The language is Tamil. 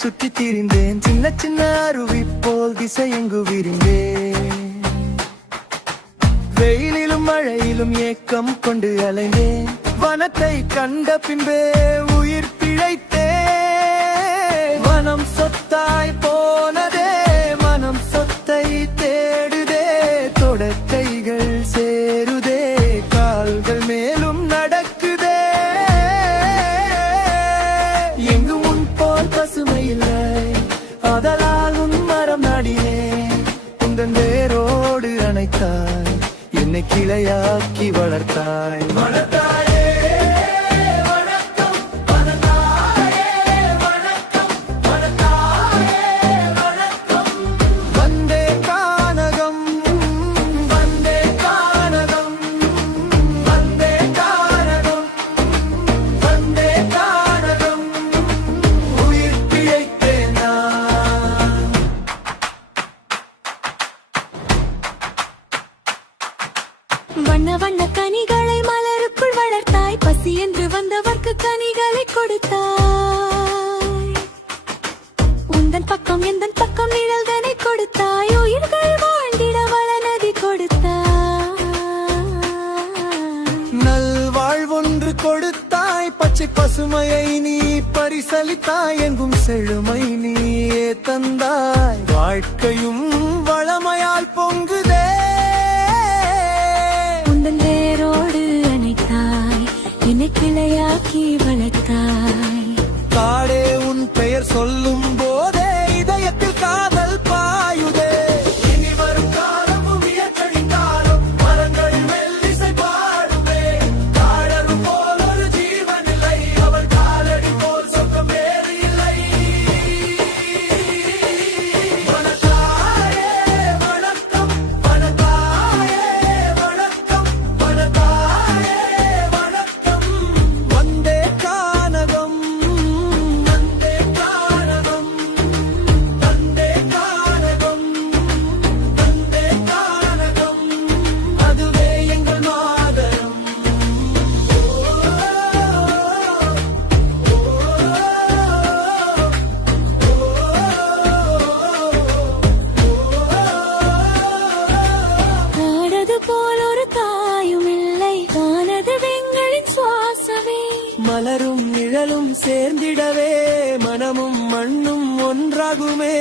சுற்றி திரிந்தேன், சின்ன சின்ன அருவி போல் திசையெங்கு விரிந்தேன். வெயிலிலும் மழையிலும் ஏக்கம் கொண்டு அலைந்தேன், வனத்தை கண்ட பின்பே உயிர் பிழைத்தே. வனம் சொத்தாய் போனதே, மனம் சொத்தை தேடுதே, தொடக்கைகள் சேருதே, கால்கள் மேலும் நடக்குதே. எங்கு முன் போல் பசுமை இல்லை, அதலால் உன் மரம் நாடினேன். உந்தன் வேரோடு அணைத்தாய், என்னை கிளையாக்கி வளர்த்தாய். வண்ண வண்ண கனிகளை மலருக்குள் வளர்த்தாய், பசி என்று வந்தவர்க்கு கனிகளை கொடுத்தாய். உந்தன் பக்கம் எந்தன் பக்கம் நிழல்தனை கொடுத்தாய், உயிர்கள் வாழ்ந்திட வளநதி கொடுத்தாய். நல்வாழ்வொன்று கொடுத்தாய், பச்சை பசுமையை நீ பரிசளித்தாய், எங்கும் செழுமை நீயே தந்தாய். வாழ்க்கையும் வளமையால் பொங்குதே. வேரோடு அணைத்தாய், என்னை கிளையாக்கி வளர்த்தாய். காடே உன் பெயர் சொல்லும் போதே இதயத்தில் காதல் பாயுதே. இனி வரும் காலமும் இயற்கை காலம், மரங்கள் மெல்லிசை பாடுமே. காடரு போல் ஒரு ஜீவன் இல்லை, அவள் காலடி போல் சொர்க்கம் வேறு இல்லை. வனத்தாயே வணக்கம், வனத்தாயே வணக்கம், வனத்தாயே வணக்கம். வந்தே கானகம், வந்தே கானகம், வந்தே கானகம், வந்தே கானகம், அதுவே எங்கள் மாதரம். காடது போல் ஒரு தாயும் இல்லை, காணது வெங்களின் சுவாசமே. மலரும் நிழலும் சேர்ந்திடவே, மனமும் மண்ணும் ஒன்றாகுமே.